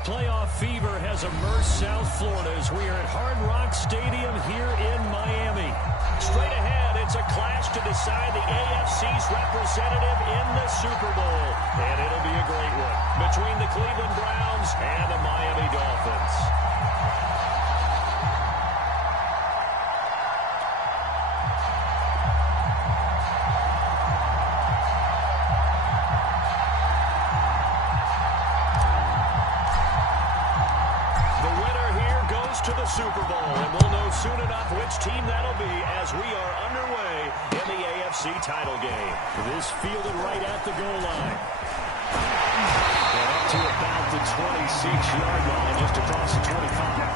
Playoff fever has immersed South Florida as we are at Hard Rock Stadium here in Miami. Straight ahead, it's a clash to decide the AFC's representative in the Super Bowl. And it'll be a great one between the Cleveland Browns and the Miami Dolphins. To the Super Bowl, and we'll know soon enough which team that'll be as we are underway in the AFC title game. This fielded right at the goal line. And up to about the 26-yard line, just across the 25.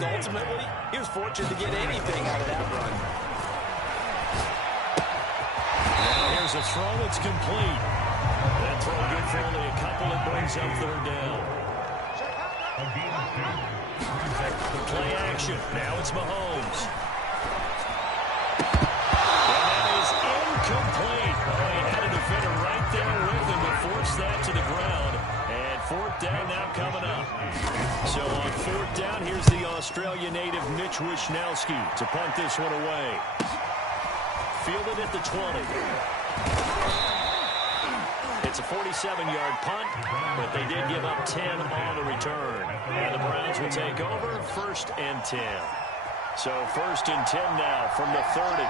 Ultimately, he was fortunate to get anything out of that run. Now here's a throw that's complete. That throw good for only a couple. It brings up third down. Play action. Now it's Mahomes. And that is incomplete. Oh, he had a defender right there with him to force that to the ground. And fourth down now coming up. So on fourth down, here's the Australia native Mitch Wishnowsky to punt this one away. Fielded at the 20. It's a 47-yard punt, but they did give up 10 on the return. And the Browns will take over first and 10. So first and 10 now from the 30.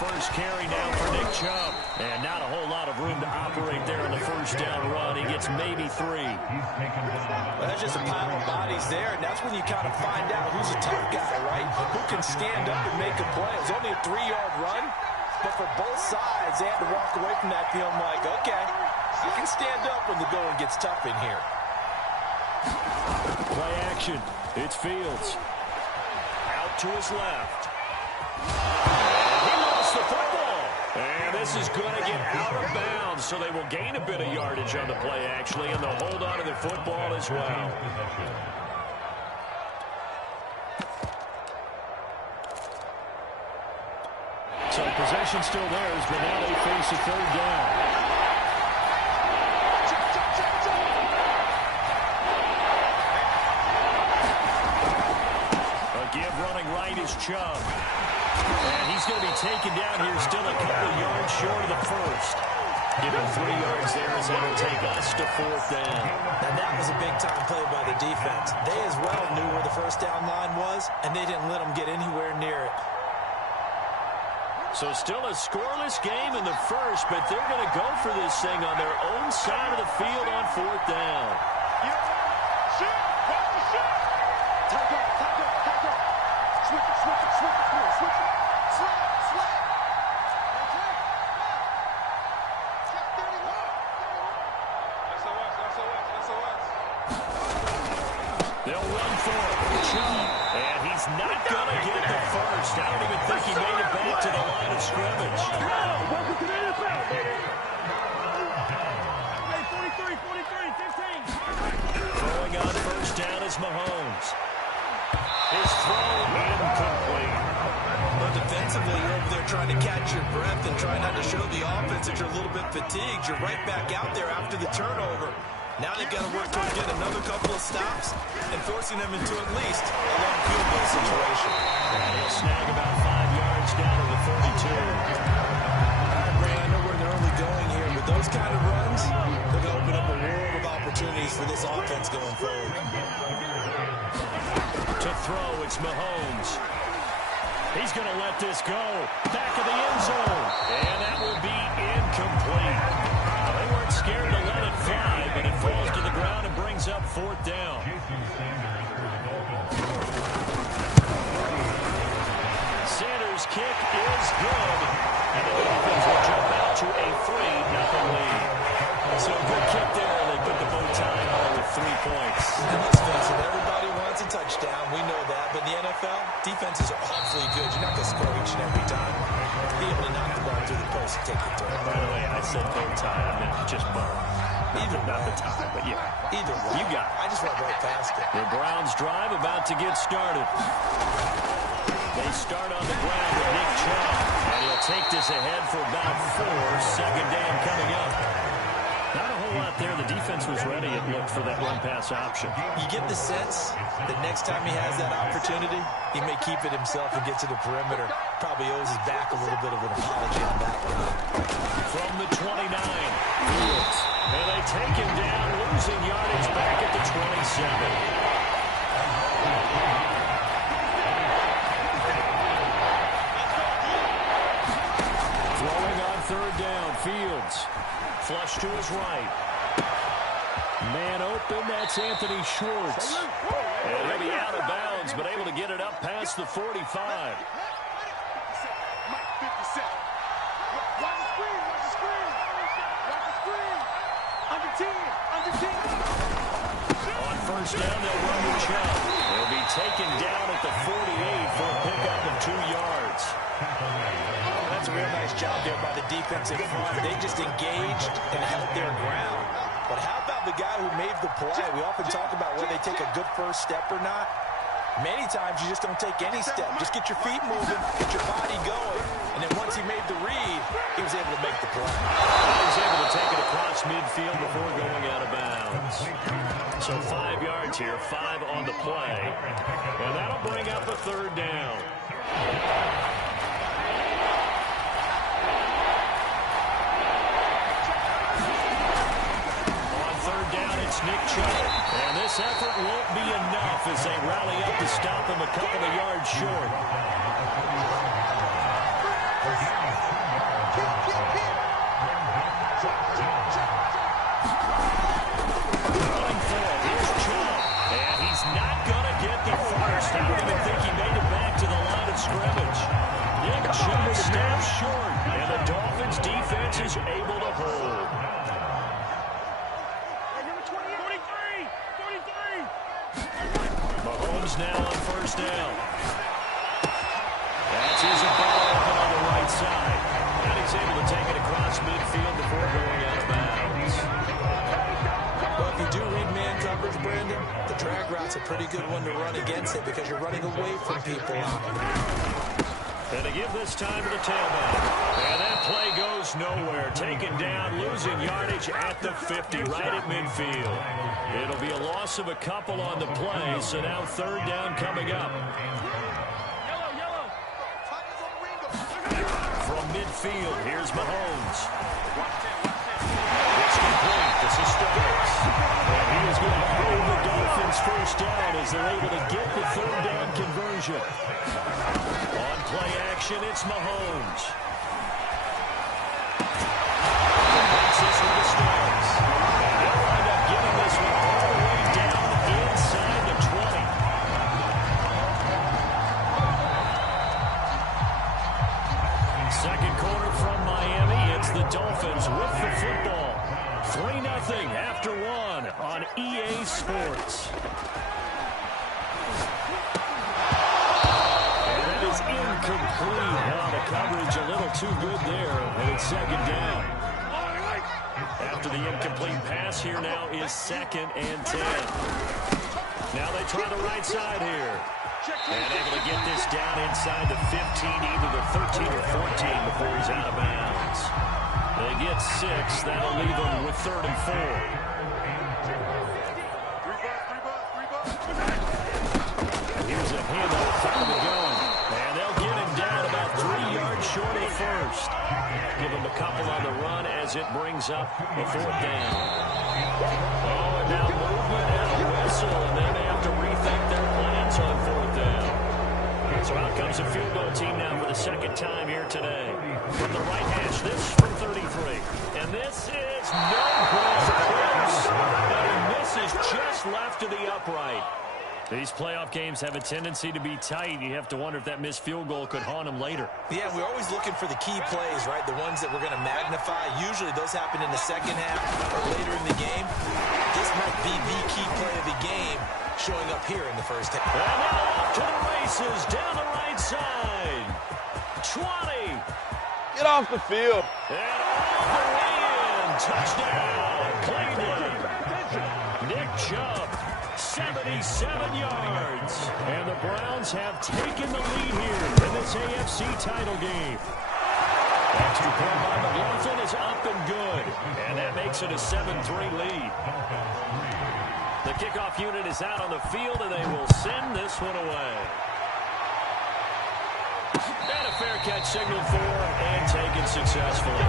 First carry now for Nick Chubb. And not a whole lot of room to operate there on the first down run. He gets maybe 3. Well, that's just a pile of bodies there, and that's when you kind of find out who's a tough guy, right? Who can stand up and make a play. It was only a 3-yard run, but for both sides, they had to walk away from that feeling like, okay, you can stand up when the going gets tough in here. Play action. It's Fields. Out to his left. The football. And this is going to get out of bounds, so they will gain a bit of yardage on the play, actually, and they'll hold on to the football as well. So possession still theirs, but now they face a third down. A give running right is Chubb. And he's going to be taken down here, still a couple of yards short of the first. Give him 3 yards there as that'll take us to fourth down. And that was a big-time play by the defense. They as well knew where the first down line was, and they didn't let them get anywhere near it. So still a scoreless game in the first, but they're going to go for this thing on their own side of the field on fourth down. They'll run for it. And he's not going to get the first. I don't even think he made it back to the line of scrimmage. Welcome to the NFL, baby. Hey, 43, 15. Throwing on first down is Mahomes. His throw incomplete. But defensively, you're over there trying to catch your breath and trying not to show the offense that you're a little bit fatigued. You're right back out there after the turnover. Now they've got to work towards getting another couple of stops and forcing them into at least a long field goal situation. And he'll snag about 5 yards down to the 32. Ray, I know we're in the early going here, but those kind of runs, they're going to open up a world of opportunities for this offense going forward. To throw, it's Mahomes. He's going to let this go. Back of the end zone. And that will be incomplete. They weren't scared to let it fly, but it falls to the ground and brings up fourth down. Sanders' kick we know that. But in the NFL, defenses are awfully good. You're not going to score each and every time. Be able to knock the ball through the post and take the turn. By the way, I said bow tie. I meant just bow. Either not the tie, but yeah. Either way. You got it. I just went right past it. The Browns drive about to get started. They start on the ground with Nick Chubb. And he'll take this ahead for about 4. Second down coming up. Not a whole lot there. The defense was ready, it looked, for that run-pass option. You get the sense that next time he has that opportunity, he may keep it himself and get to the perimeter. Probably owes his back a little bit of an apology on that one. From the 29, Fields. And they take him down, losing yardage back at the 27. Throwing on third down, Fields. Flush to his right. Man open, that's Anthony Schwartz. And he'll be out of bounds, but able to get it up past the 45. On first down, they'll run with Chubb. He'll be taken down at the 48 for a pickup of 2 yards. That's a real nice job there by the defensive front. They just engaged and held their ground. But how about the guy who made the play? We often talk about whether they take a good first step or not. Many times you just don't take any step. Just get your feet moving, get your body going, and then once he made the read, he was able to make the play. He was able to take it across midfield before going out of bounds. So 5 yards here, 5 on the play. And that'll bring up a third down. Nick Chubb. And this effort won't be enough as they rally up to stop him a couple of yards short. Running for it. Here's Chubb. And he's not going to get the first. I don't even think he made it back to the line of scrimmage. Nick Chubb snaps short. And the Dolphins defense is able to hold. Now on first down. That's Isabella open on the right side. And he's able to take it across midfield before going out of bounds. Well, if you do read man coverage, Brandon, the drag route's a pretty good one to run against it because you're running away from people. And to give this time to the tailback. And that play goes nowhere. Taken down, losing yardage at the 50, right at midfield. It'll be a loss of a couple on the play, so now third down coming up. From midfield, here's Mahomes. It's complete. This is Starks. And he is going to hold the Dolphins first down as they're able to get the third down conversion. On play action, it's Mahomes. Takes this one to Starks. And they'll wind up getting this one all the way down inside the 20. Second quarter from Miami. It's the Dolphins with the football. 3-0 after 1 on EA Sports. And that is incomplete. Now the coverage a little too good there, and it's second down. After the incomplete pass, here now is 2nd and 10. Now they try the right side here. And able to get this down inside the 15, either the 13 or 14 before he's out of bounds. They get 6. That'll leave them with 3rd and 4. Here's a handoff out of the gun. And they'll get him down about 3 yards short of first. Give him a couple on the run as it brings up a 4th down. Oh, and now movement and a whistle. And then they have to rethink their plans on 4th down. So out comes a field goal team now for the 2nd time here today. From the right hash, this from 33. And this is no good. Close. But he misses just left of the upright. These playoff games have a tendency to be tight. You have to wonder if that missed field goal could haunt them later. Yeah, we're always looking for the key plays, right? The ones that we're going to magnify. Usually those happen in the second half or later in the game. This might be the key play of the game. showing up here in the first half. And now off to the races down the right side. 20. Get off the field. And all the way in. Touchdown, Cleveland. Nick Chubb, 77 yards. And the Browns have taken the lead here in this AFC title game. Extra point by McLaughlin is up and good. And that makes it a 7-3 lead. The kickoff unit is out on the field, and they will send this one away. And a fair catch signaled for and taken successfully.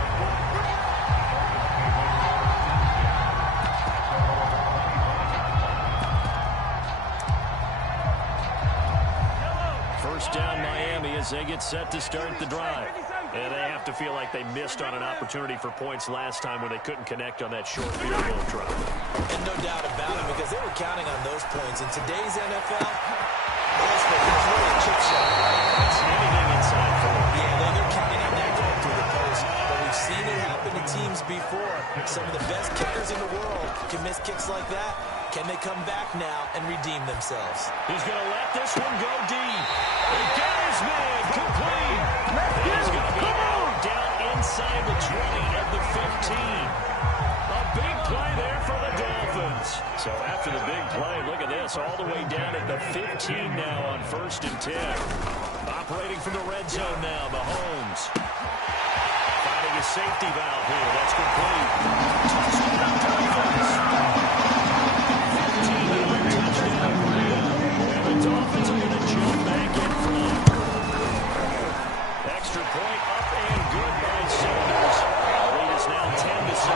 First down Miami as they get set to start the drive. And they have to feel like they missed on an opportunity for points last time when they couldn't connect on that short field goal drop. And no doubt about it, because they were counting on those points. In today's NFL, there's really a chip shot. Anything inside 4. Yeah, they're counting on that going through the post. But we've seen it happen to teams before. Some of the best kickers in the world can miss kicks like that. Can they come back now and redeem themselves? He's going to let this one go deep. He got his man complete. He's going to be out down inside the 20 at the 15. A big play there for the Dolphins. So after the big play, look at this, all the way down at the 15 now on 1st and 10. Operating from the red zone now, Mahomes. Finding a safety valve here. That's complete. Touchdown, Dolphins. 15-yard touchdown. And the Dolphins are going to jump back in front. Extra point up and good by Sanders. The lead is now 10-7.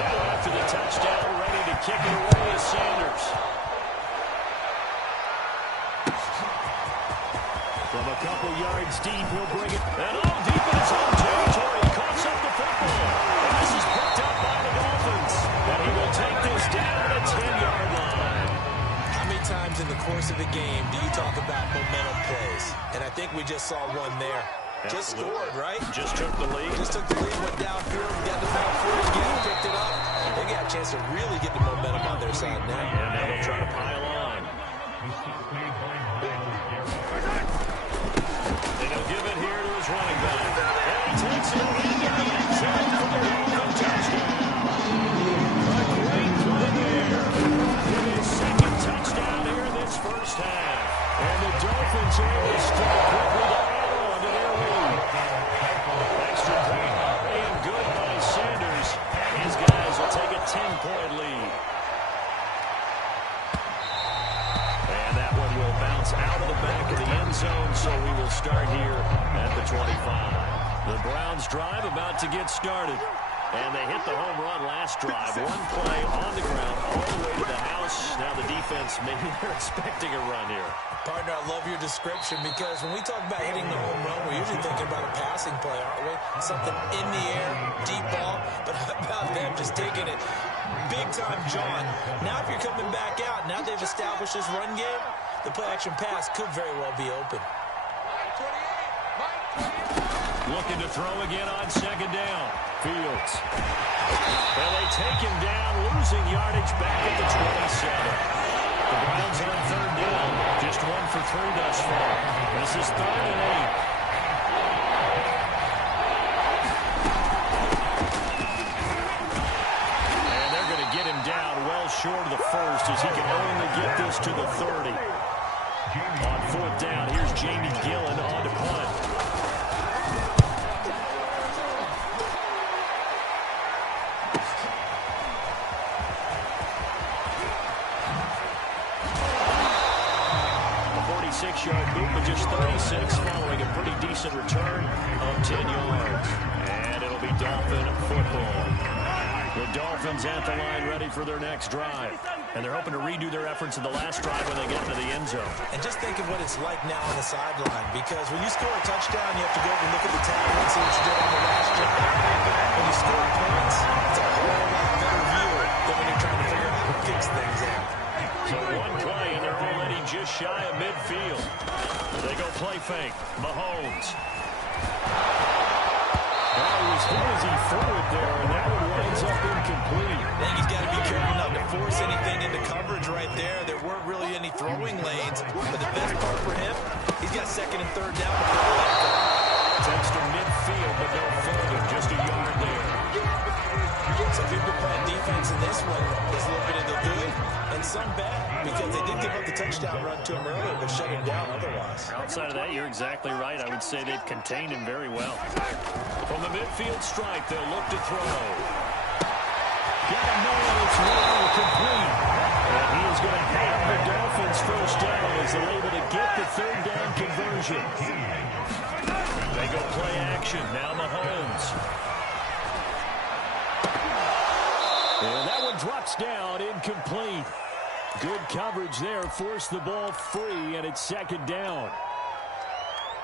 Now after the touchdown, ready to kick it away is Sanders. From a couple yards deep, he'll bring it. And all deep in his own territory. He coughs up the football. And this is picked up by the Dolphins. And he will take this down at the 10-yard line. How many times in the course of a game do you talk about momentum plays? And I think we just saw one there. Just scored, right? Just took the lead. Just took the lead, went downfield, got the ball forward again, picked it up. They got a chance to really get the momentum on their side now. And now they'll try to pile on. And he'll give it here to his running back. And he takes it into the end zone for the Dolphin touchdown. A great play there. And his second touchdown here in this first half. And the Dolphins are able to strike quickly to add on to their lead. Extra point up and good by Sanders. And his guys will take a 10-point lead. And that one will bounce out of the back of the end zone, so we will start here at the 25. The Browns drive about to get started. And they hit the home run last drive. One play on the ground all the way to the house. Now the defense, maybe they're expecting a run here. Partner, I love your description because when we talk about hitting the home run, we're usually thinking about a passing play, aren't we? Something in the air, deep ball. But how about them just taking it big-time John? Now if you're coming back out, now they've established this run game, the play-action pass could very well be open. Looking to throw again on second down. Fields. Well, they take him down, losing yardage back at the 27. The Browns on third down. Just 1 for 3 thus far. This is 3rd and 8. And they're going to get him down well short of the first as he can only get this to the 30. On 4th down, here's Jamie Gillen on to punt. Yard boot, but just 36 following a pretty decent return of 10 yards. And it'll be Dolphin football. The Dolphins at the line ready for their next drive. And they're hoping to redo their efforts in the last drive when they get into the end zone. And just think of what it's like now on the sideline, because when you score a touchdown, you have to go over and look at the tablet and see what you did on the last drive. When you score points, it's a whole lot better view than when you're trying to figure out how to fix things out. So one play, and they're already just shy of midfield. They go play fake. Mahomes. As hard as he threw it there, and that one winds up incomplete. I think he's got to be careful not to force anything into coverage right there. There weren't really any throwing lanes, but the best part for him, he's got second and third down. Takes to midfield, but no further, just a yard there. Some people playing defense in this one. There's a little bit of the good and some bad, because they did give up the touchdown run to him earlier, but shut him down otherwise. Outside of that, you're exactly right. I would say they've contained him very well. From the midfield stripe, they'll look to throw. Got a man, it's well complete. And he is going to have the Dolphins first down as they're able to get the third down conversion. They go play action. Now Mahomes. And that one drops down, incomplete. Good coverage there, forced the ball free, and it's second down.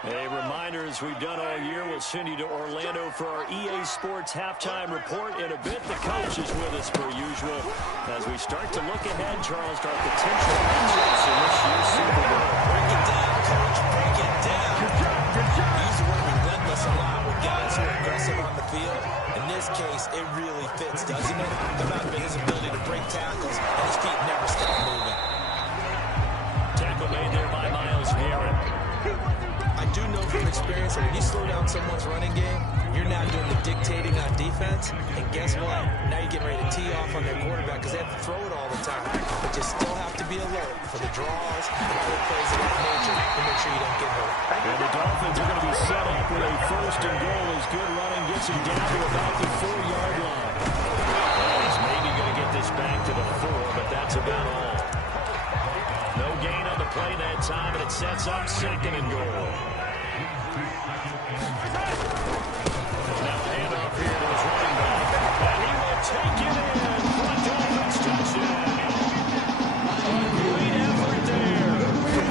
A reminder, as we've done all year, we'll send you to Orlando for our EA Sports halftime report. In a bit, the coach is with us per usual as we start to look ahead, Charles, to our potential matchups in this year's Super Bowl. Break it down, coach. Break it down. Good job. Good job. Use the word relentless a lot with guys who are aggressive on the field. In this case, it really fits, doesn't it? About his ability to break tackles, and his feet never stop moving. Tackle made there by Myles Garrett. I do know from experience that when you slow down someone's running game, you're now doing the dictating on defense. And guess what? Now you're getting ready to tee off on their quarterback because they have to throw it all the time. But you still have to be alert for the draws and other plays of that nature to make sure you don't get hurt. And the Dolphins are going to be set up with a first and goal as good running gets him down to about the 4-yard line. Well, he's maybe going to get this back to the 4, but that's about all. No gain on the play that time, and it sets up second and goal. Now handoff here to his running back, and he will take it in for a Dolphins touchdown. A great effort there.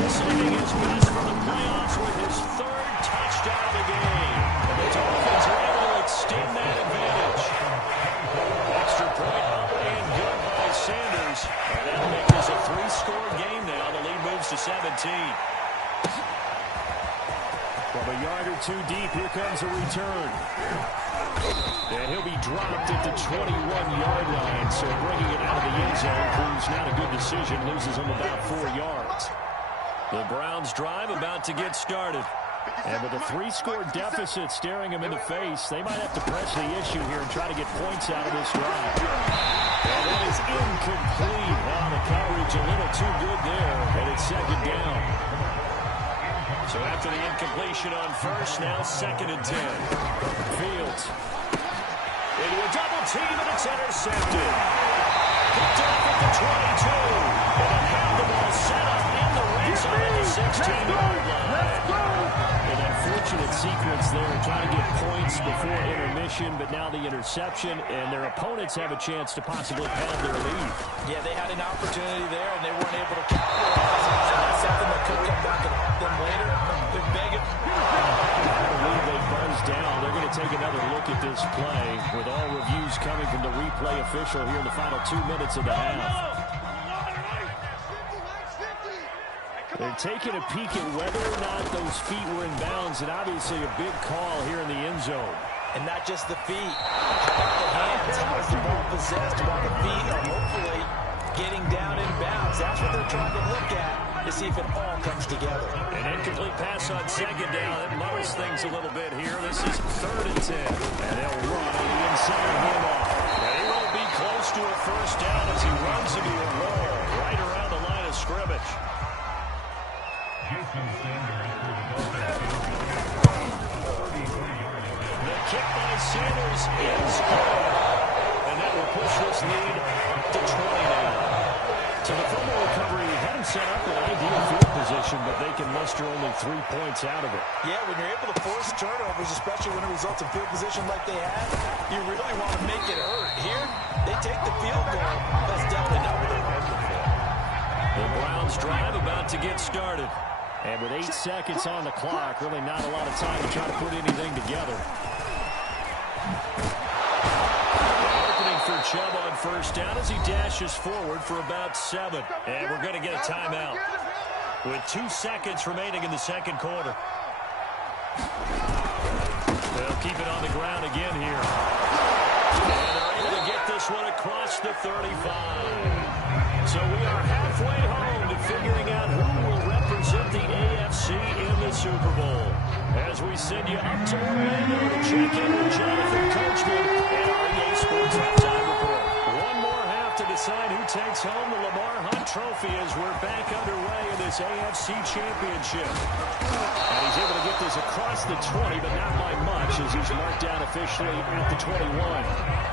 Saving his best for the playoffs with his third touchdown of the game. And the Dolphins are able to extend that advantage. Extra point up and good by Sanders. And that'll make this a 3-score game now. The lead moves to 17. From a yard or two deep, here comes a return. And he'll be dropped at the 21-yard line. So bringing it out of the end zone proves not a good decision. Loses him about 4 yards. The Browns drive about to get started. And with a 3-score deficit staring them in the face, they might have to press the issue here and try to get points out of this drive. And that is incomplete. Wow, the coverage a little too good there. And it's second down. So after the incompletion on first, now second and 10. Fields. Into a double team, and it's intercepted. Picked off at the 22. And a have the ball set up in the red zone at the 16-yard line. An unfortunate sequence there, trying to get points before intermission, but now the interception, and their opponents have a chance to possibly pad their lead. Yeah, they had an opportunity there, and they weren't able to capitalize on it. That's something that could come back and haunt them later. They're begging. I believe they buzzed down. They're going to take another look at this play, with all reviews coming from the replay official here in the final 2 minutes of the half. They're taking a peek at whether or not those feet were in bounds, and obviously a big call here in the end zone. And not just the feet. How about the hands? How is the ball possessed while the feet are hopefully getting down in bounds? That's what they're trying to look at to see if it all comes together. An incomplete pass on second down. It muddles things a little bit here. This is third and 10. And they'll run on the inside handoff. And he won't be close to a first down as he runs into a wall right around the line of scrimmage. The kick by Sanders is good. And that will push this lead to 20 now. So the fumble recovery had him set up in ideal field position, but they can muster only 3 points out of it. Yeah, when you're able to force turnovers, especially when it results in field position like they had, you really want to make it hurt. Here, they take the field goal. That's definitely not what they're hoping for. The Browns drive about to get started. And with 8 seconds on the clock, really not a lot of time to try to put anything together. Opening for Chubb on first down as he dashes forward for about 7. And we're going to get a timeout with 2 seconds remaining in the second quarter. They'll keep it on the ground again here. And they're able to get this one across the 35. So we are halfway home to figuring out who will represent the AFC in the Super Bowl. As we send you up to Orlando to check in with Jonathan Coachman and our EA Sports Halftime Report. One more half to decide who takes home the Lamar Hunt Trophy as we're back underway in this AFC Championship. And he's able to get this across the 20, but not by much as he's marked down officially at the 21.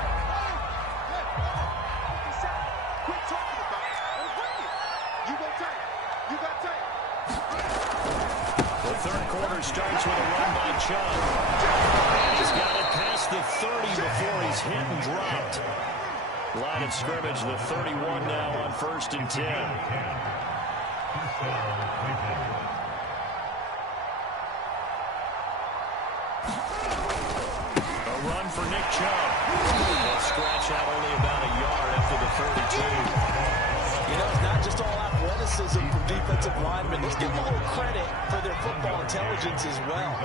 Starts with a run by Chubb. And he's got it past the 30 before he's hit and dropped. Line of scrimmage, the 31 now on 1st and 10. A run for Nick Chubb. He'll scratch out only about a yard after the 32. You know, it's not just all athleticism from defensive linemen. Let's give them a little credit for their football intelligence as well.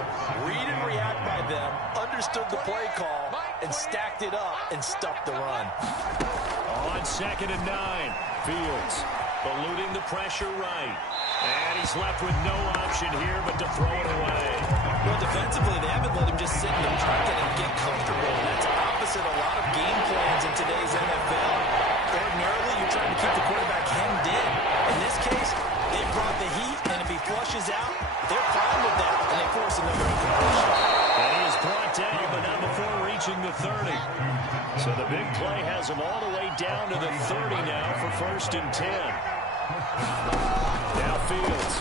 Read and react by them, understood the play call, and stacked it up and stuffed the run. On 2nd and 9, Fields eluding the pressure right. And he's left with no option here but to throw it away. Well, defensively, they haven't let him just sit in the pocket and get comfortable. And that's opposite a lot of game plans in today's NFL. Ordinarily, you're trying to keep the quarterback hemmed in. In this case, they brought the heat, and if he flushes out, they're fine with that, and they force another incompletion. And he is brought down, but not before reaching the 30. So the big play has him all the way down to the 30 now for 1st and 10. Now Fields.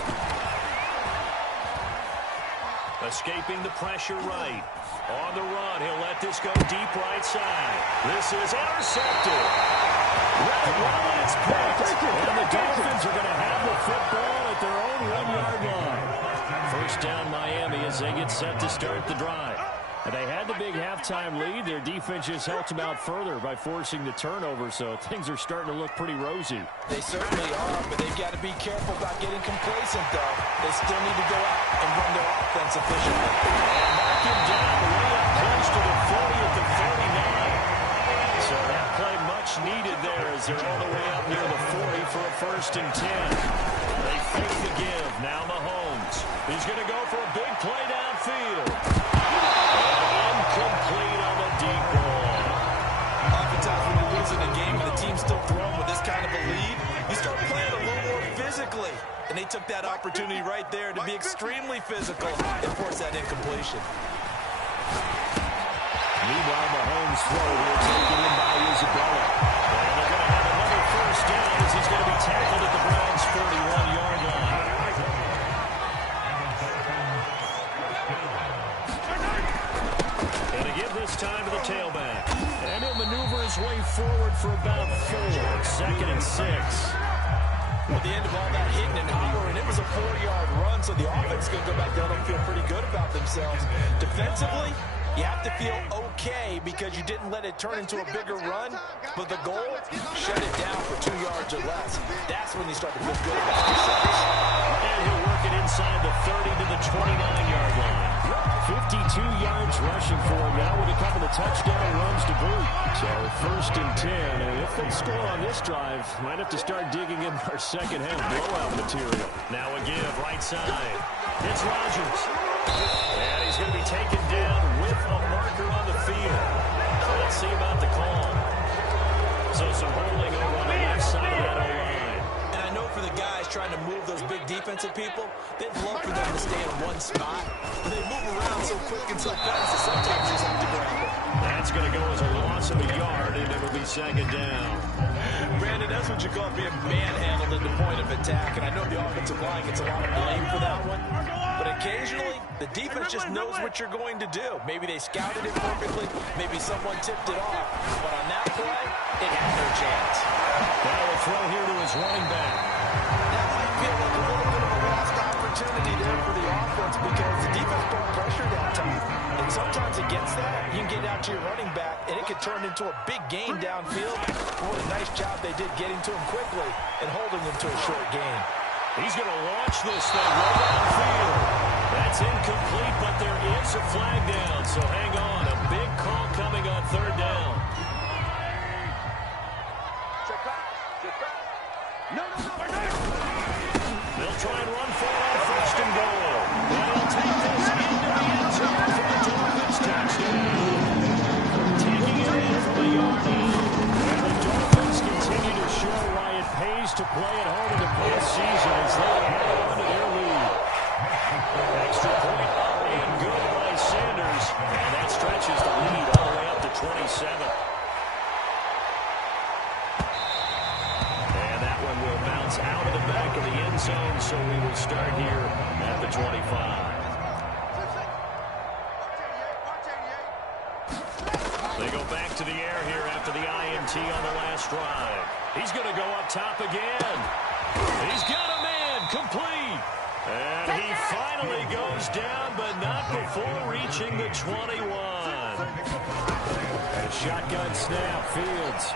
Escaping the pressure right. On the run, he'll let this go deep right side. This is intercepted. Well, it's picked. And the Dolphins are going to have the football at their own 1-yard line. 1st down Miami as they get set to start the drive. And they had the big halftime lead. Their defense just helped them out further by forcing the turnover, so things are starting to look pretty rosy. They certainly are, but they've got to be careful about getting complacent, though. They still need to go out and run their offense efficiently. And mark him down way up close to the 40 at the 39. So that play much needed there as they're all the way up near the 40 for a 1st and 10. They fake the give. Now Mahomes. He's going to go for a big play downfield. Incomplete on the deep ball. Oftentimes when you're losing a game and the team's still throwing with this kind of a lead, you start playing a little more physically. And they took that opportunity right there to be extremely physical and force that incompletion. Meanwhile, Mahomes' throw here taken in by Isabella. And they're going to have another 1st down as he's going to be tackled at the Browns' 41-yard line. And again this time to the tailback. And he'll maneuver his way forward for about 4. 2nd and 6. At the end of all that hitting and hollering, it was a 4-yard run, so the offense is going to go back down and feel pretty good about themselves. Defensively, you have to feel okay because you didn't let it turn into a bigger run, but the goal, shut it down for 2 yards or less. That's when you start to feel good about yourselves. And he'll work it inside the 30 to the 29-yard line. 52 yards rushing for him now with a couple of touchdown runs to boot. So 1st and 10, and if they score on this drive, might have to start digging in our second half blowout material. Now a give right side. It's Rodgers. And he's going to be taken down with a marker on the field. So let's see about the call. So some holding over on the left side of that O-line. And I know for the guys trying to move those big defensive people, they'd love for them to stay in one spot. But they move around so quick and so fast that sometimes you just have to grab it. That's going to go as a loss of a yard, and it'll be 2nd down. Brandon, that's what you call being manhandled at the point of attack. And I know the offensive line gets a lot of blame for that one. But occasionally, the defense just knows what you're going to do. Maybe they scouted it perfectly. Maybe someone tipped it off. But on that play, it had no chance. Now a throw here to his running back. That might feel like a little bit of a lost opportunity there for the offense because the defense brought pressure that time. And sometimes against that, you can get out to your running back, and it could turn into a big gain downfield. What a nice job they did getting to him quickly and holding him to a short gain. He's going to launch this thing right downfield. That's incomplete, but there is a flag down, so hang on. A big call coming on third down. They'll try and run for it on first and goal. And he'll take this into the end zone for the Dolphins touchdown. Taking it in from a yard line. And the Dolphins continue to show why it pays to play at home in the postseason as they hang on to their lead. Extra point up and good by Sanders. And that stretches the lead all the way up to 27. And that one will bounce out of the back of the end zone, so we will start here at the 25. They go back to the air here after the INT on the last drive. He's going to go up top again. He's got a man complete. And he finally goes down, but not before reaching the 21. And shotgun snap, Fields.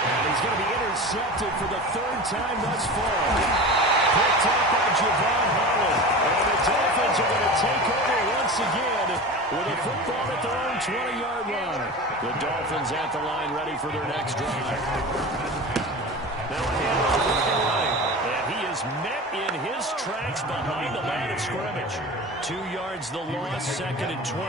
And he's going to be intercepted for the third time thus far. Picked up by Javon Holland. And the Dolphins are going to take over once again with a football at their own 20-yard line. The Dolphins at the line ready for their next drive. Now a handoff left and right. And he is met in his tracks behind the line of scrimmage. 2 yards the loss, second and 12.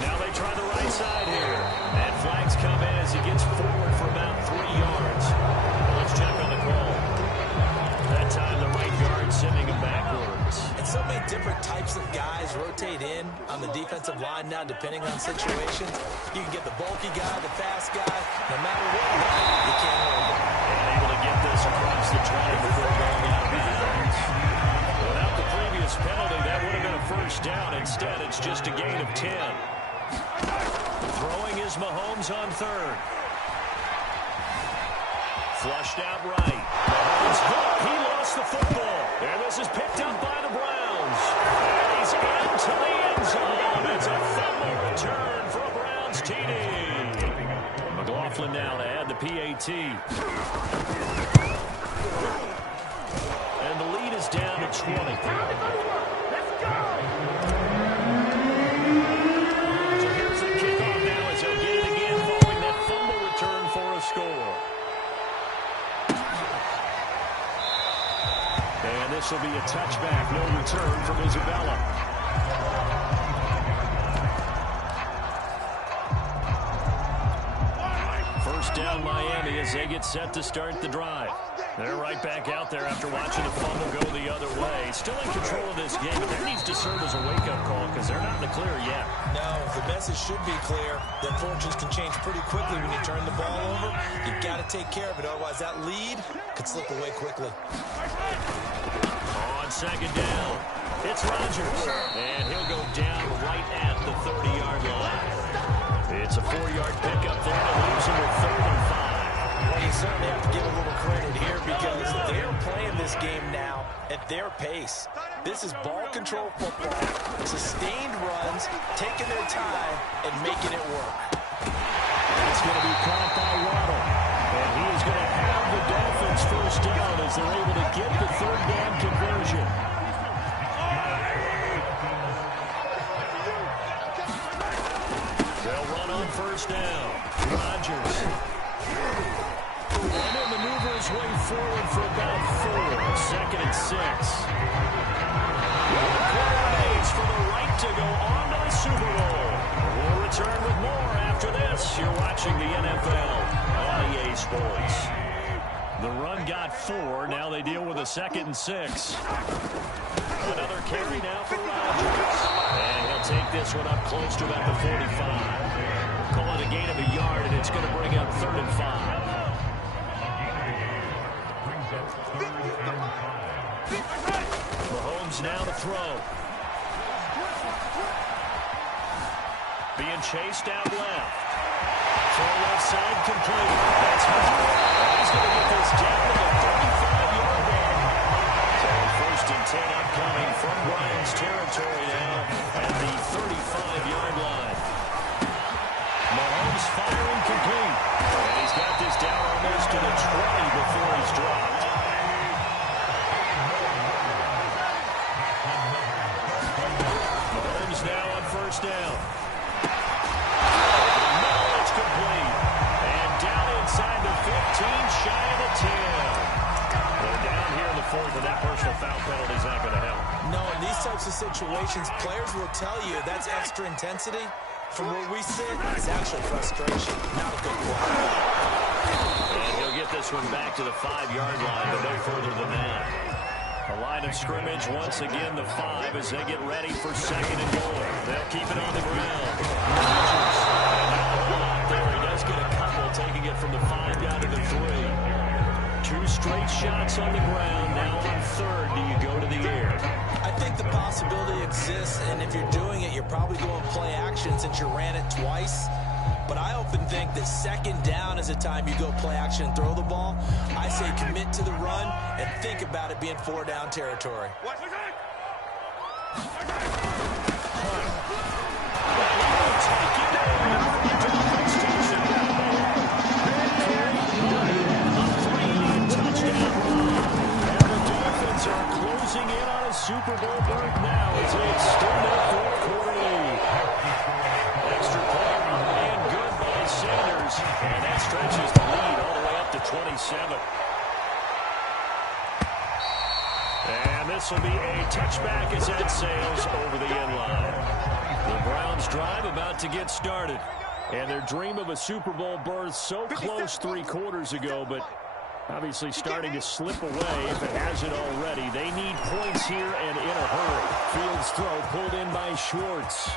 Now they try the right side here. And flags come in as he gets forward for about 3 yards. Let's check on the call. That time the right guard sending him backwards. And so many different types of guys rotate in on the defensive line now, depending on situations. You can get the bulky guy, the fast guy. No matter what, you can't hold him. And able to get this across the 20 before going out of bounds. Without the previous penalty, that would have been a first down. Instead, it's just a gain of 10. Throwing is Mahomes on third. Flushed out right. Mahomes hooked. He lost the football. And this is picked up by the Browns. And he's into the end zone. It's a fumble return for a Browns TD. McLaughlin now to add the PAT. And the lead is down to 20. Let's go! So here's the kickoff now as they'll get it again following that fumble return for a score. And this will be a touchback, no return from Isabella. First down Miami as they get set to start the drive. They're right back out there after watching the fumble go the other way. Still in control of this game, but that needs to serve as a wake-up call because they're not in the clear yet. No, the message should be clear that fortunes can change pretty quickly when you turn the ball over. You've got to take care of it, otherwise that lead could slip away quickly. On second down, it's Rodgers, and he'll go down right at the 30-yard line. It's a 4-yard pickup there to lose him with 3rd and 5. Well, you certainly have to give a little credit here because they're playing this game now at their pace. This is ball control football, sustained runs, taking their time, and making it work. It's going to be caught by Waddle, and he is going to have the Dolphins first down as they're able to get the third down conversion. They'll run on first down. Rodgers. And he'll maneuver his way forward for about 4. Second and 6. Plays for the right to go on to the Super Bowl. We'll return with more after this. You're watching the NFL on EA Sports. The run got 4. Now they deal with a second and 6. Another carry now for Rodgers. And he'll take this one up close to about the 45. Call it a gain of a yard, and it's going to bring up 3rd and 5. Mahomes now to throw. Being chased out left. Throw left side complete. That's Hunt. He's going to get this down to the 35-yard line. So 1st and 10 upcoming from Bryan's territory now at the 35-yard line. Mahomes firing complete. And he's got this down almost to the 20 before he's dropped. personal foul penalty is not going to help. No, in these types of situations, players will tell you that's extra intensity. From where we sit, it's actually frustration, not a good play. And he'll get this one back to the 5-yard line, but no further than that. The line of scrimmage, once again, the 5 as they get ready for second and goal. They'll keep it on the ground. There he does get a couple, taking it from the 5 down to the 3. 2 straight shots on the ground. Now on third, do you go to the air? I think the possibility exists, and if you're doing it, you're probably going play action since you ran it twice. But I often think that second down is a time you go play action and throw the ball. I say commit to the run and think about it being 4-down territory. Super Bowl berth now as they extend their fourth quarter lead. Extra point and good by Sanders. And that stretches the lead all the way up to 27. And this will be a touchback as that sails over the end line. The Browns drive about to get started. And their dream of a Super Bowl berth so close 3 quarters ago, but obviously starting to slip away if it hasn't already. They need points here and in a hurry. Fields throw pulled in by Schwartz.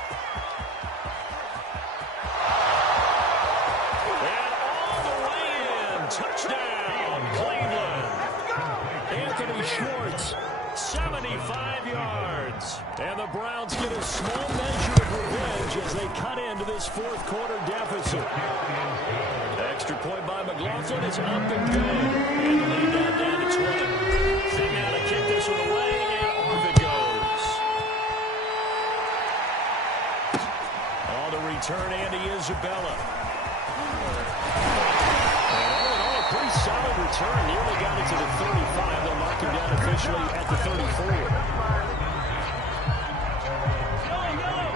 And all the way in. Touchdown, Cleveland. Anthony Schwartz, 75 yards. And the Browns get a small measure of revenge as they cut into this fourth quarter deficit. Extra point by McLaughlin is up and good. And the lead down to 20. Thing now to kick this one away, and off it goes. On the return, Andy Isabella. And all in all, a pretty solid return. Nearly got it to the 35. They'll mark him down officially at the 34.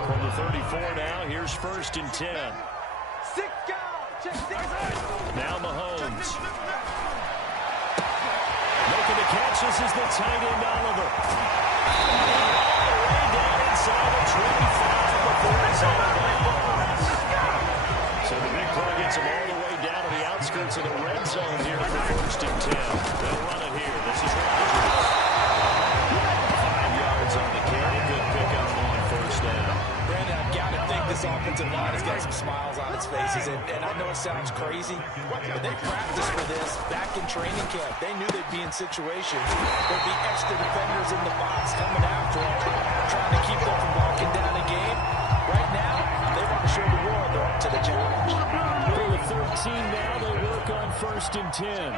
From the 34 now, here's 1st and 10. Now Mahomes. Making the catch. This is the tight end, Oliver. Way down inside the 25 before he's out of bounds. So the big play gets him all the way down to the outskirts of the red zone here for 1st and 10. They'll run it here. This is Rodgers. 5 yards on the carry. Good pickup on 1st down. Brandon, I've got to think this offensive line has got some smiles on its faces, and I know it sounds crazy, but they practiced for this back in training camp. They knew they'd be in situations. There'd be extra defenders in the box coming after them, trying to keep them from walking down a game. Right now, they want to show the world they're up to the challenge. For the 13 now, they work on 1st and 10.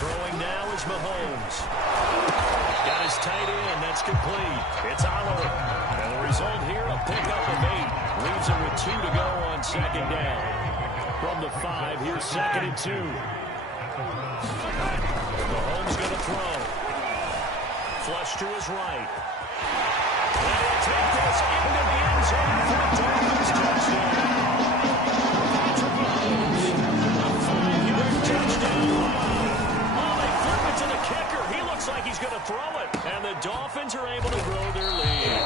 Throwing now is Mahomes. Got his tight end. That's complete. It's Oliver. And the result here, a pickup of 8. Leaves him with 2 to go on 2nd down. From the 5, here's 2nd and 2. Mahomes going to throw. Flush to his right. And he'll take this into the end zone for a Dolphins touchdown. Patrick Mahomes, a 5-yard touchdown. Oh, they flip it to the kicker. He looks like he's going to throw it. And the Dolphins are able to grow their lead.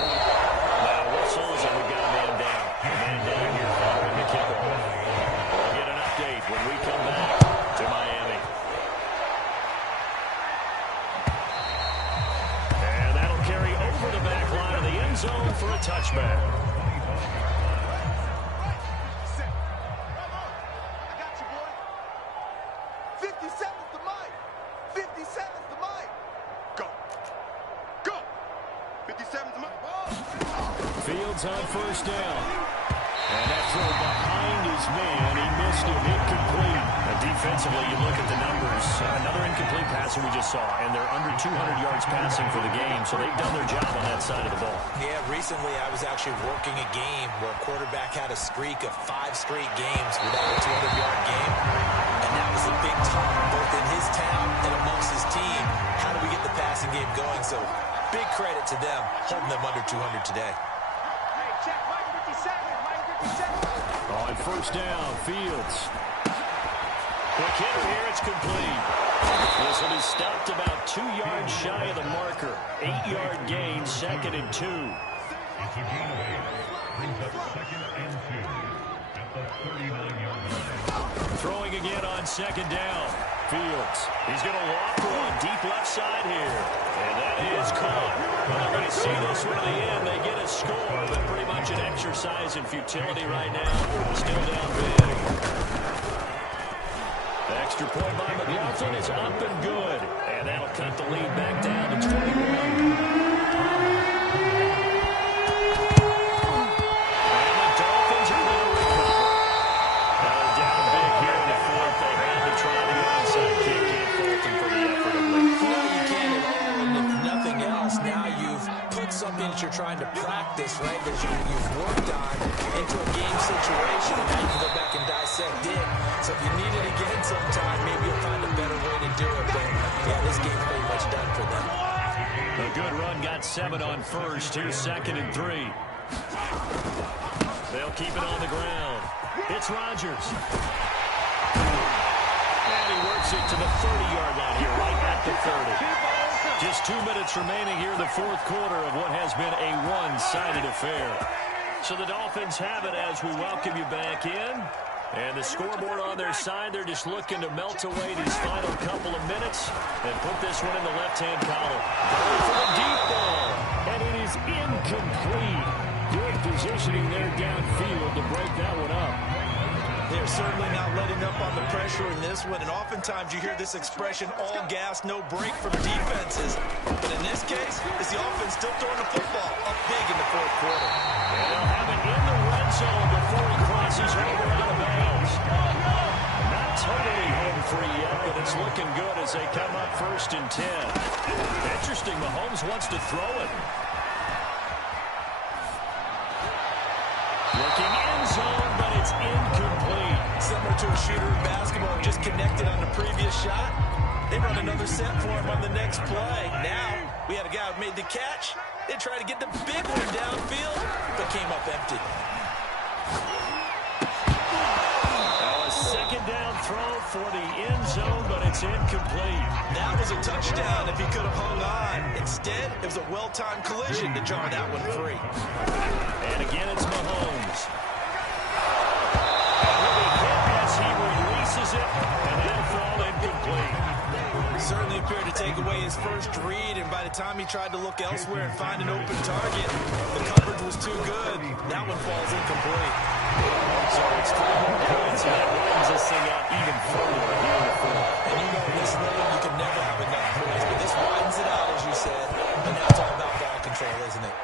Now whistles, and we've got a man down. A man down here following the kickoff. We'll get an update when we come back to Miami. And that'll carry over the back line of the end zone for a touchback. I got you, boy. 57's the mic. 57's the mic. Go. Go. 57's the mic. Fields on 1st down. And that throw behind his man. He missed it. Incomplete. Defensively, you look at the numbers. Another incomplete passer we just saw. And they're under 200 yards passing for the game. So they've done their job on that side of the ball. Yeah, recently I was actually working a game where a quarterback had a streak of 5 straight games without a 200-yard game. And that was a big talk both in his town and amongst his team. How do we get the passing game going? So big credit to them holding them under 200 today. Hey, check Mike 57. Mike 57. On 1st down, Fields. Quick hitter here, it's complete. This will be stopped about 2 yards shy of the marker. 8-yard gain, 2nd and 2. It's a gainaway. Brings up 2nd and 2 at the 39-yard line. Throwing again on 2nd down. Fields. He's going to walk on deep left side here. And that is caught. Well, they're going to see this one to the end. They get a score, but pretty much an exercise in futility right now. Still down big. The extra point by McLaughlin is up and good. And that'll cut the lead back down to 21. Something that you're trying to practice, right, that you've worked on into a game situation, and now you can go back and dissect it. So if you need it again sometime, maybe you'll find a better way to do it. But, yeah, this game's pretty much done for them. A good run, got 7 on first. Here's 2nd and 3. They'll keep it on the ground. It's Rodgers. And he works it to the 30-yard line here, right at the 30. Just 2 minutes remaining here in the 4th quarter of what has been a one-sided affair. So the Dolphins have it as we welcome you back in. And the scoreboard on their side, they're just looking to melt away these final couple of minutes and put this one in the left-hand column. For the deep ball, and it is incomplete. Good positioning there downfield to break that one up. They're certainly not letting up on the pressure in this one, and oftentimes you hear this expression, all gas, no break from defenses. But in this case, it's the offense still throwing the football up big in the 4th quarter. And they'll have it in the red zone before he crosses over out of bounds. Not totally home free yet, but it's looking good as they come up 1st and 10. Interesting, Mahomes wants to throw it. Looking end zone, but it's incomplete. Similar to a shooter in basketball, just connected on the previous shot. They run another set for him on the next play. Now, we had a guy who made the catch. They tried to get the big one downfield, but came up empty. Now a 2nd down throw for the end zone, but it's incomplete. That was a touchdown if he could have hung on. Instead, it was a well-timed collision to jar that one free. And again, it's Mahomes. And with a hit as he releases it, and that'll fall incomplete. Certainly appeared to take away his first read, and by the time he tried to look elsewhere and find an open target, the coverage was too good. That one falls incomplete. So it's 3 more points, and that widens this thing out even further here in the 4th. And you know, in this league, you can never have enough points, but this widens it out, as you said. And now it's all about ball control, isn't it?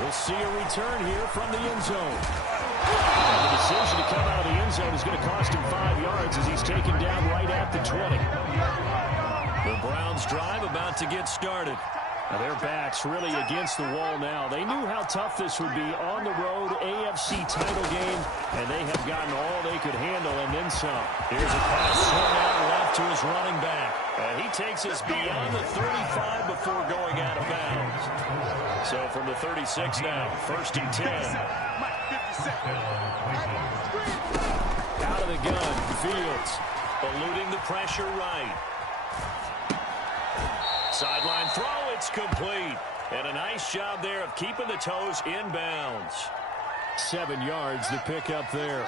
We'll see a return here from the end zone. And the decision to come out of the end zone is going to cost him 5 yards as he's taken down right at the 20. The Browns drive about to get started. Now their backs really against the wall now. They knew how tough this would be on the road, AFC title game, and they have gotten all they could handle and then some. Here's a pass swung out left to his running back. And he takes us beyond the 35 before going out of bounds. So from the 36 now, 1st and 10. Out of the gun, Fields eluding the pressure right. Sideline throw, it's complete. And a nice job there of keeping the toes inbounds. 7 yards to pick up there.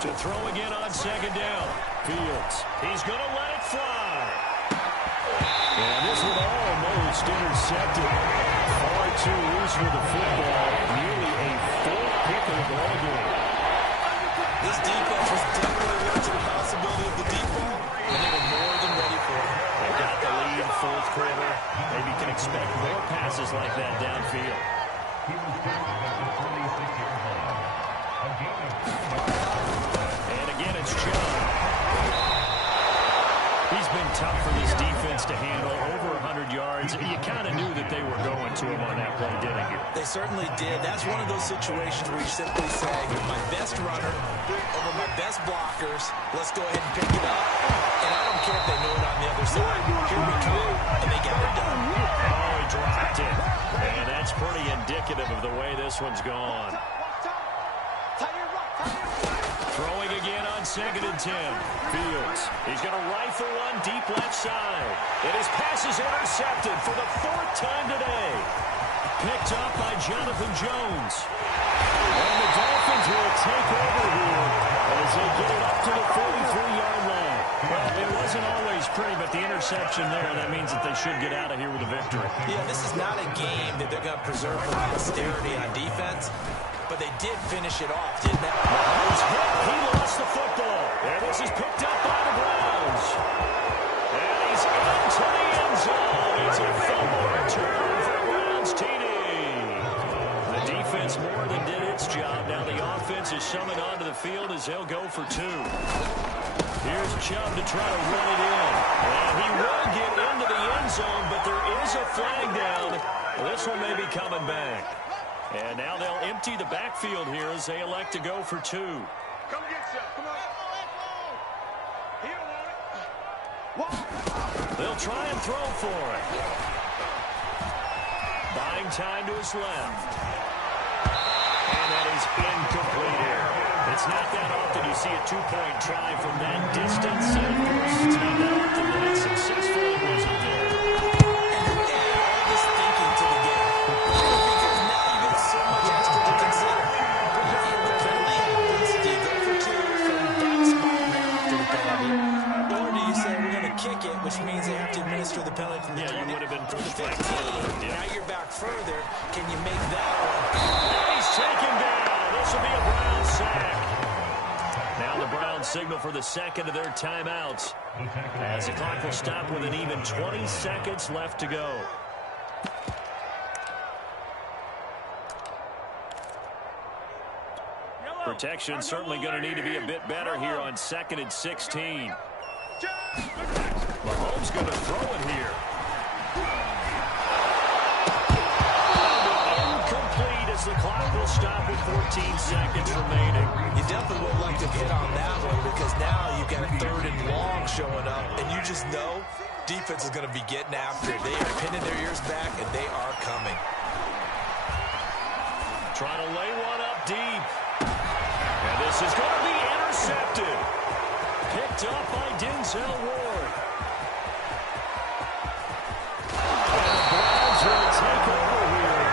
To throw again on 2nd down. Fields, he's going to let it fly. And this one almost intercepted. Far too loose with the football. Nearly a 4th pick of the ball game. This defense was definitely alert to the possibility of the deep ball, and they were more than ready for it. They got the lead, 4th quarter. Maybe you can expect more passes like that downfield. And again, it's Chubb. He's been tough for this defense to handle. Over 100 yards. You kind of knew that they were going to him on that play, didn't you? They certainly did. That's one of those situations where you simply say, my best runner over my best blockers, let's go ahead and pick it up. And I don't care if they know it on the other side. Here we come, and they got it done. Oh, he dropped it. And that's pretty indicative indicative of the way this one's gone. Throwing again on 2nd and 10. Fields. He's going to rifle one deep left side. And his pass is intercepted for the 4th time today. Picked up by Jonathan Jones. And the Dolphins will take over here as they get it up to the 43-yard line. Well, it wasn't always pretty, but the interception there, that means that they should get out of here with a victory. Yeah, this is not a game that they're going to preserve for posterity on defense, but they did finish it off, didn't they? Mahomes hit. He lost the football. And this is picked up by the Browns. And he's into the end zone. It's a fumble return for Browns TD. The defense more than did its job. Now the offense is summoned onto the field as they'll go for 2. Here's Chubb to try to run it in. And he will get into the end zone, but there is a flag down. This one may be coming back. And now they'll empty the backfield here as they elect to go for 2. Come get some. Come on. He don't want it. They'll try and throw for it. Buying time to his left. And that is incomplete here. It's not that often you see a 2-point try from that distance. And of course, it's not that often that it's successful. It wasn't there. And all this thinking to the game. Because now you've got so much extra to consider. If the penalty happens, do you go for 2 from that spot now after the penalty? Or do you say we're going to kick it, which means they have to administer the penalty from the 20 you would have been to the 15. Yeah. Now you're back further. Can you make that one? He's taken down. This will be a Browns sack. Now the Browns signal for the second of their timeouts as the clock will stop with an even 20 seconds left to go. Protection certainly going to need to be a bit better here on 2nd and 16. Mahomes going to throw it here. Incomplete as the clock will stop with 14 seconds remaining. You definitely would like to hit on that one because now you've got a 3rd and long showing up, and you just know defense is going to be getting after it. They are pinning their ears back, and they are coming. Trying to lay one up deep. And this is going to be intercepted. Picked up by Denzel Ward. And the Browns will take over here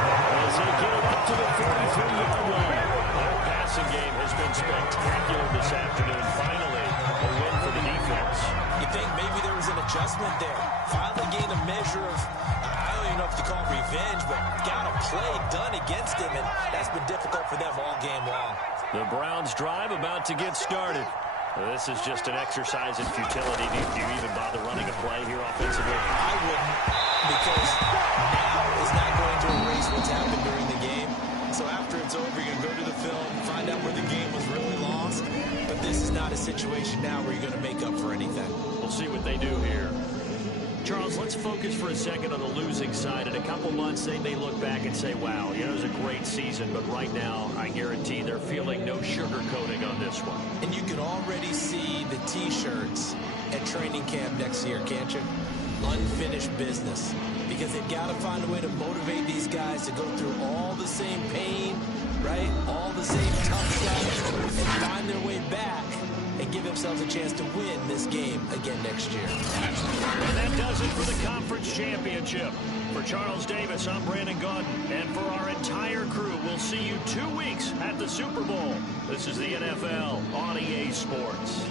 as they get it up to the 43-yard line. Their passing game has been spectacular this afternoon. Finally, a win for the defense. You think maybe there was an adjustment there. Finally gained a measure of, I don't even know if you call it revenge, but got a play done against him, and that's been difficult for them all game long. The Browns drive about to get started. This is just an exercise in futility. Do you even bother running a play here offensively? I wouldn't, because now is not going to erase what's happened during the game. So after it's over, you're going to go to the film, find out where the game was really lost. But this is not a situation now where you're going to make up for anything. We'll see what they do here. Charles, let's focus for a second on the losing side. In a couple months, they may look back and say, wow, it was a great season. But right now, I guarantee they're feeling no sugarcoating on this one. And you can already see the T-shirts at training camp next year, can't you? Unfinished business. Because they've got to find a way to motivate these guys to go through all the same pain, right? All the same tough stuff, and find their way back and give themselves a chance to win this game again next year. And that does it for the conference championship. For Charles Davis, I'm Brandon Gaudin. And for our entire crew, we'll see you 2 weeks at the Super Bowl. This is the NFL on EA Sports.